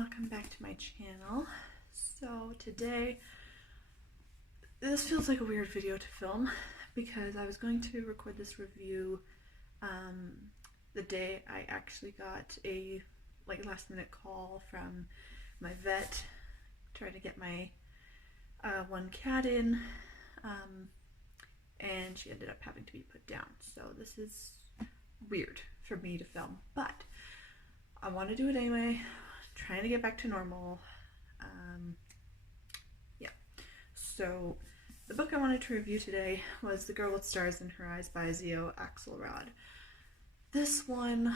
welcome back to my channel. So today, this feels like a weird video to film because I was going to record this review the day I actually got a last minute call from my vet trying to get my one cat in, and she ended up having to be put down. So this is weird for me to film, but I want to do it anyway, trying to get back to normal. Yeah, so the book I wanted to review today was The Girl with Stars in Her Eyes by Xio Axelrod. This one,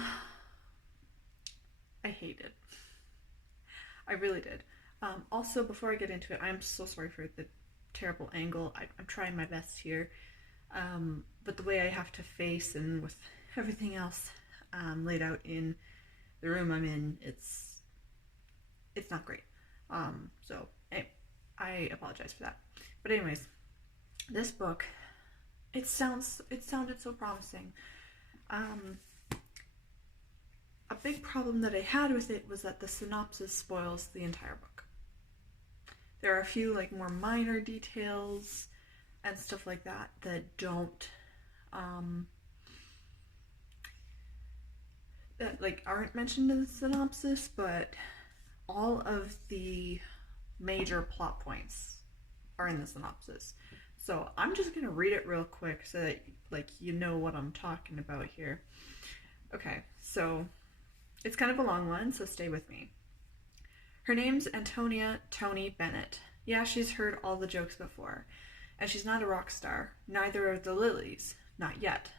I hated. I really did. Also, before I get into it, I'm so sorry for the terrible angle. I'm trying my best here, but the way I have to face and with everything else laid out in the room I'm in, it's not great. So I apologize for that. But anyways, this book, it sounded so promising. A big problem that I had with it was that the synopsis spoils the entire book. There are a few more minor details and stuff like that that don't that aren't mentioned in the synopsis, but all of the major plot points are in the synopsis. So I'm just gonna read it real quick so that you know what I'm talking about here. Okay, so it's kind of a long one, so stay with me. Her name's Toni Bennett. Yeah, she's heard all the jokes before. And she's not a rock star. Neither are the Lilies. Not yet.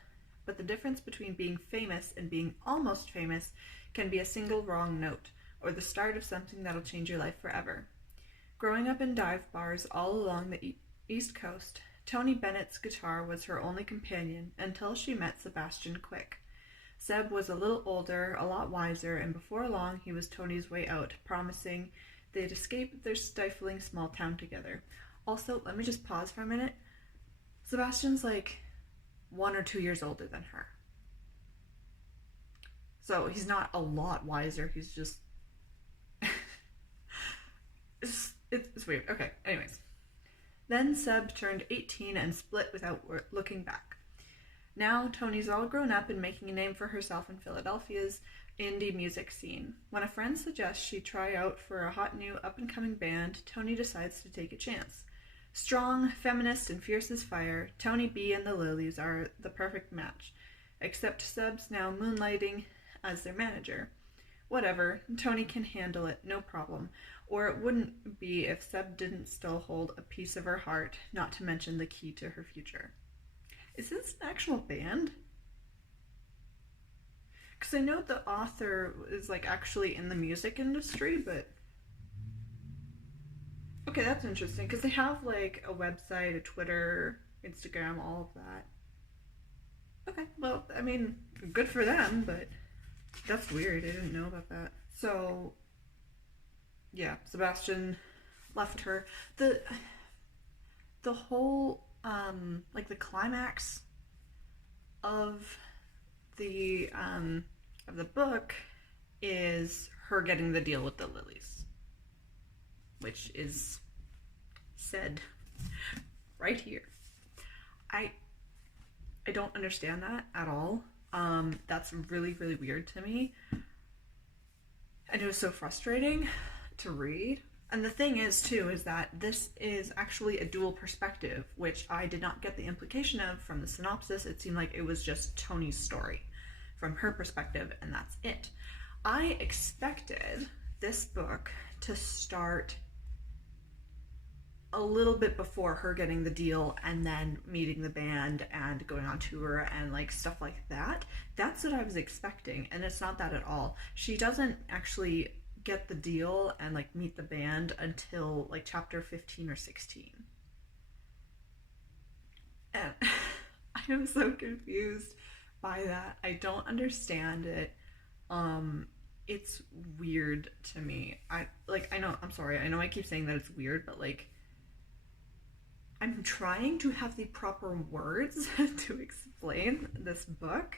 But the difference between being famous and being almost famous can be a single wrong note, or the start of something that'll change your life forever. Growing up in dive bars all along the East Coast, Toni Bennett's guitar was her only companion until she met Sebastian Quick. Seb was a little older, a lot wiser, and before long he was Toni's way out, promising they'd escape their stifling small town together. Also, let me just pause for a minute. Sebastian's 1 or 2 years older than her. So he's not a lot wiser, he's just... it's weird. Okay, anyways. Then Seb turned 18 and split without looking back. Now, Toni's all grown up and making a name for herself in Philadelphia's indie music scene. When a friend suggests she try out for a hot new up-and-coming band, Toni decides to take a chance. Strong, feminist, and fierce as fire, Toni B and the Lilies are the perfect match, except Seb's now moonlighting as their manager. Whatever, Toni can handle it, no problem, or it wouldn't be if Seb didn't still hold a piece of her heart, not to mention the key to her future. Is this an actual band? Because I know the author is actually in the music industry, but... Okay, that's interesting, because they have a website, a Twitter, Instagram, all of that. Okay, well, I mean, good for them, but that's weird. I didn't know about that. So, yeah, Sebastian left her. The whole, the climax of the book is her getting the deal with the Lilies, which is said right here. I don't understand that at all. That's really, really weird to me. And it was so frustrating to read. And the thing is, too, is that this is actually a dual perspective, which I did not get the implication of from the synopsis. It seemed like it was just Toni's story from her perspective, and that's it. I expected this book to start a little bit before her getting the deal and then meeting the band and going on tour and stuff like that. That's what I was expecting, and it's not that at all. She doesn't actually get the deal and meet the band until chapter 15 or 16. And I am so confused by that. I don't understand it. It's weird to me. I know, I'm sorry, I know I keep saying that it's weird, but I'm trying to have the proper words to explain this book,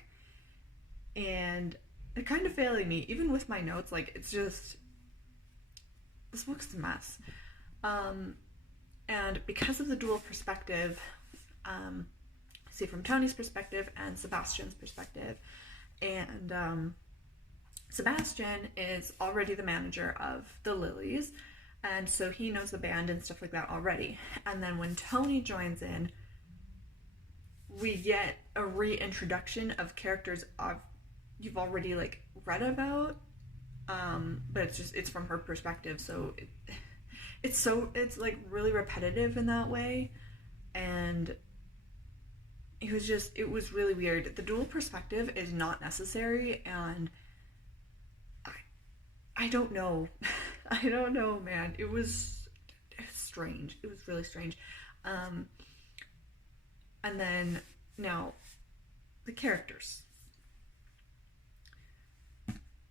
and it kind of failing me, even with my notes. It's just, this book's a mess. And because of the dual perspective, see from Toni's perspective and Sebastian's perspective, and Sebastian is already the manager of the Lilies, and so he knows the band and stuff like that already. And then when Toni joins in, we get a reintroduction of characters you've already like read about, but it's from her perspective, so it's like really repetitive in that way, and it was really weird. The dual perspective is not necessary, and I don't know. I don't know, man. It was strange. It was really strange. And then, now, the characters.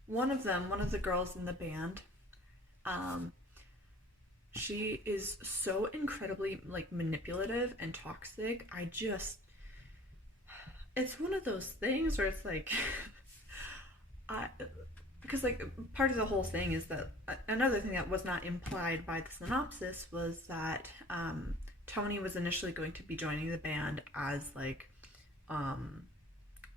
One of the girls in the band, she is so incredibly, like, manipulative and toxic. It's one of those things where it's like, because like part of the whole thing is that another thing that was not implied by the synopsis was that Toni was initially going to be joining the band as like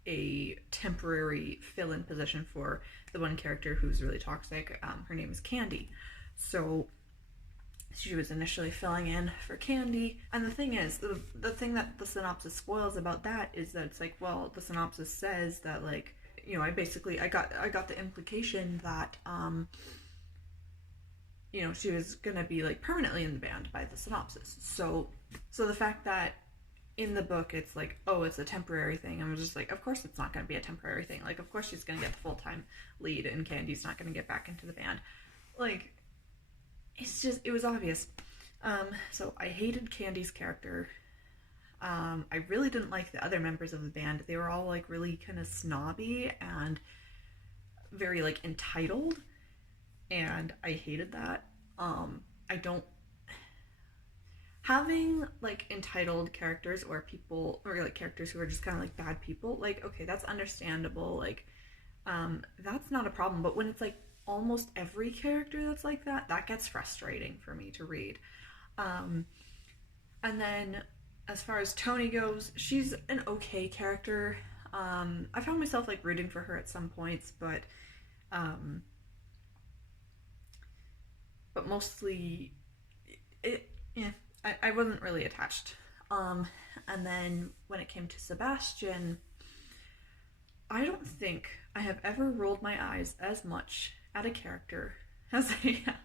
a temporary fill-in position for the one character who's really toxic. Her name is Candy. So she was initially filling in for Candy, and the thing is, the thing that the synopsis spoils about that is that it's like, well, the synopsis says that, like, you know, I got the implication that you know, she was gonna be like permanently in the band by the synopsis. So the fact that in the book it's like, oh, it's a temporary thing, I'm just like, of course it's not gonna be a temporary thing. Like, of course she's gonna get the full-time lead and Candy's not gonna get back into the band. Like, it was obvious. So I hated Candy's character. I really didn't like the other members of the band. They were all like really kind of snobby and very like entitled, and I hated that. Having like entitled characters or people, or like characters who are just kind of like bad people, like, okay, that's understandable. Like, that's not a problem. But when it's like almost every character that's like that gets frustrating for me to read. And then as far as Toni goes, she's an okay character. I found myself like rooting for her at some points, but mostly I wasn't really attached. And then when it came to Sebastian, I don't think I have ever rolled my eyes as much at a character as I have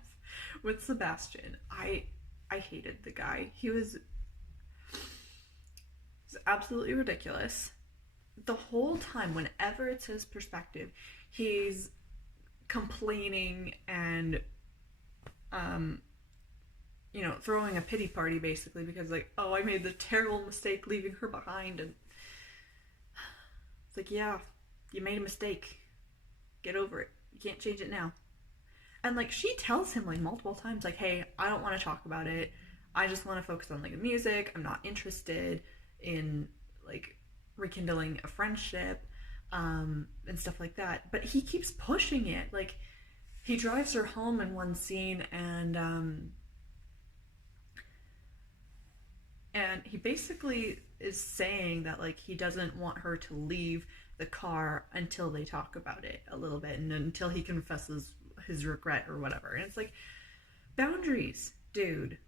with Sebastian. I hated the guy. He was absolutely ridiculous. The whole time, whenever it's his perspective, he's complaining and you know, throwing a pity party basically, because like, oh, I made the terrible mistake leaving her behind, and it's like, yeah, you made a mistake, get over it, you can't change it now. And like, she tells him like multiple times, like, hey, I don't want to talk about it, I just want to focus on like the music, I'm not interested in like rekindling a friendship, and stuff like that. But he keeps pushing it. Like, he drives her home in one scene, and he basically is saying that like he doesn't want her to leave the car until they talk about it a little bit, and until he confesses his regret or whatever. And it's like, boundaries, dude.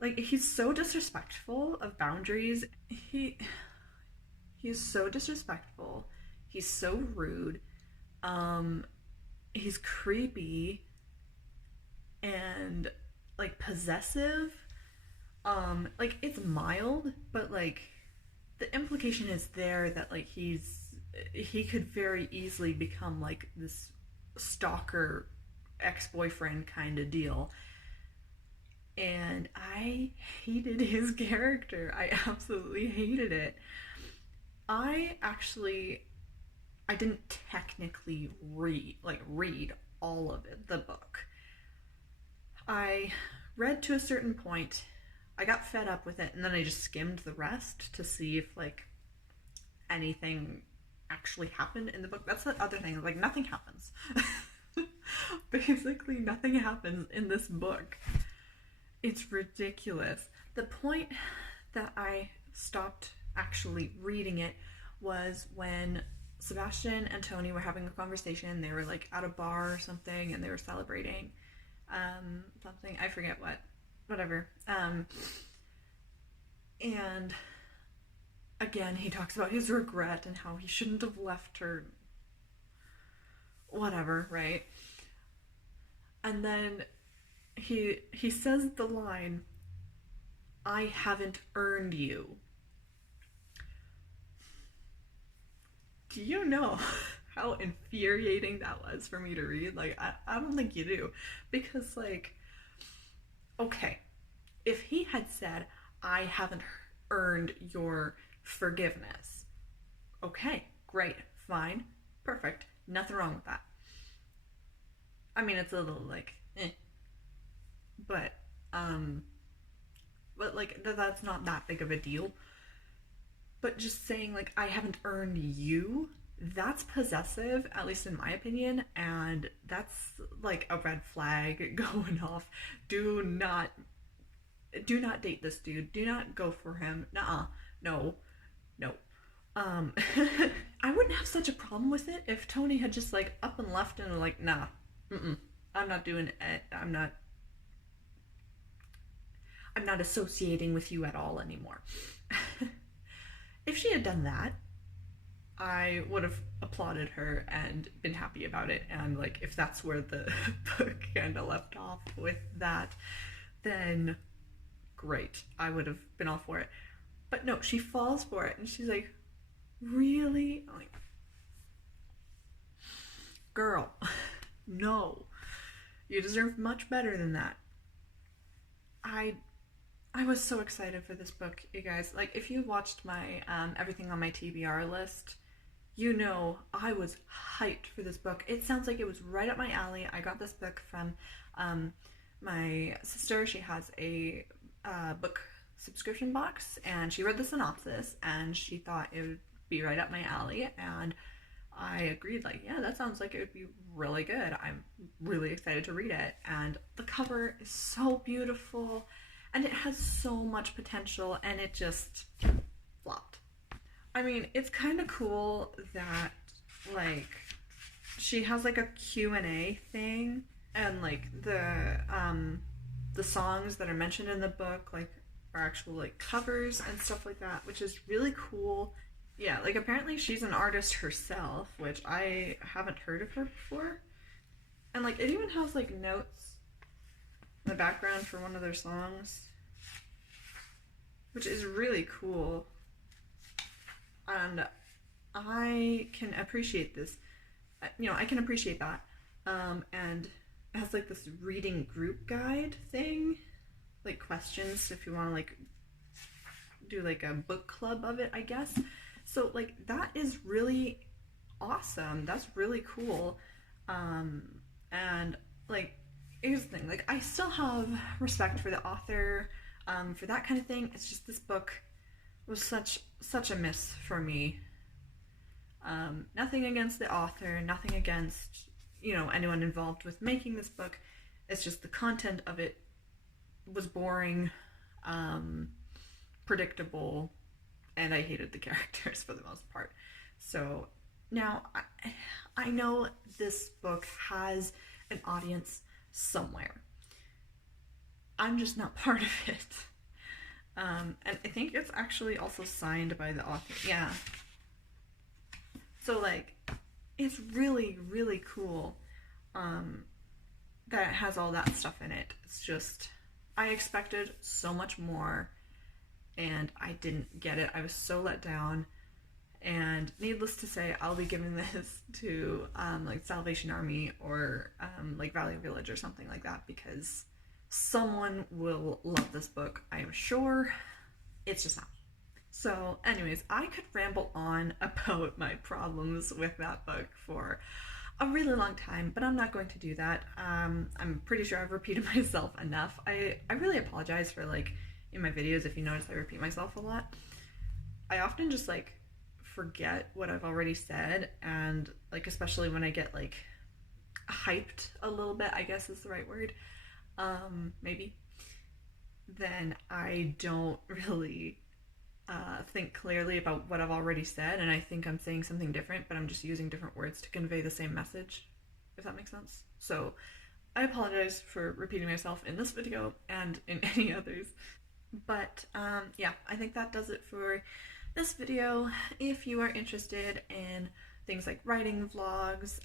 Like, he's so disrespectful of boundaries. He's so disrespectful. He's so rude. He's creepy and like possessive. Like, it's mild, but like the implication is there that like he could very easily become like this stalker ex-boyfriend kind of deal. And I hated his character. I absolutely hated it. I didn't technically read all of it, the book. I read to a certain point, I got fed up with it, and then I just skimmed the rest to see if like anything actually happened in the book. That's the other thing, like, nothing happens. Basically, nothing happens in this book. It's ridiculous. The point that I stopped actually reading it was when Sebastian and Toni were having a conversation. They were like at a bar or something and they were celebrating something. I forget what. Whatever. And again, he talks about his regret and how he shouldn't have left her. Whatever, right? And then he says the line, "I haven't earned you." Do you know how infuriating that was for me to read? Like, I don't think you do. Because, like, okay, if he had said, "I haven't earned your forgiveness," okay, great, fine, perfect, nothing wrong with that. I mean, it's a little, like, but like, that's not that big of a deal. But just saying, like, "I haven't earned you," that's possessive, at least in my opinion, and that's like a red flag going off. Do not date this dude. Do not go for him. Nuh-uh. No. I wouldn't have such a problem with it if Toni had just like up and left and like, "Nah, I'm not doing it. I'm not associating with you at all anymore." If she had done that, I would have applauded her and been happy about it. And like, if that's where the book kind of left off with that, then great. I would have been all for it. But no, she falls for it and she's like, "Really?" I'm like, girl, no. You deserve much better than that. I was so excited for this book, you guys. Like, if you watched my everything on my TBR list, you know I was hyped for this book. It sounds like it was right up my alley. I got this book from my sister. She has a book subscription box, and she read the synopsis, and she thought it would be right up my alley, and I agreed, like, yeah, that sounds like it would be really good. I'm really excited to read it, and the cover is so beautiful, and it has so much potential, and it just flopped. I mean, it's kind of cool that, like, she has, like, a Q&A thing, and, like, the songs that are mentioned in the book, like, are actual, like, covers and stuff like that, which is really cool. Yeah, like, apparently she's an artist herself, which I haven't heard of her before. And, like, it even has, like, notes in the background for one of their songs, which is really cool. And I can appreciate this. You know, I can appreciate that. And it has, like, this reading group guide thing, like, questions if you want to, like, do, like, a book club of it, I guess. So, like, that is really awesome. That's really cool. And, like, here's the thing. Like, I still have respect for the author, for that kind of thing. It's just this book was such a miss for me. Nothing against the author, nothing against, you know, anyone involved with making this book. It's just the content of it was boring, predictable, and I hated the characters for the most part. So now I know this book has an audience somewhere. I'm just not part of it. And I think it's actually also signed by the author. Yeah. So, like, it's really, really cool that it has all that stuff in it. It's just, I expected so much more, and I didn't get it. I was so let down. And needless to say, I'll be giving this to, like, Salvation Army or, like, Valley Village or something like that, because someone will love this book, I am sure. It's just not. So, anyways, I could ramble on about my problems with that book for a really long time, but I'm not going to do that. I'm pretty sure I've repeated myself enough. I really apologize for, like, in my videos, if you notice I repeat myself a lot. I often just, like, forget what I've already said, and, like, especially when I get, like, hyped a little bit, I guess is the right word, maybe, then I don't really think clearly about what I've already said, and I think I'm saying something different, but I'm just using different words to convey the same message, if that makes sense. So I apologize for repeating myself in this video and in any others. But yeah, I think that does it for this video. If you are interested in things like writing vlogs,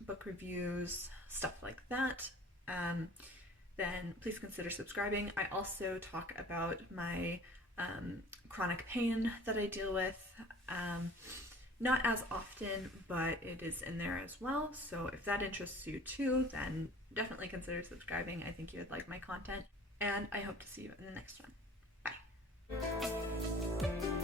book reviews, stuff like that, then please consider subscribing. I also talk about my chronic pain that I deal with. Not as often, but it is in there as well. So if that interests you too, then definitely consider subscribing. I think you would like my content, and I hope to see you in the next one. Bye.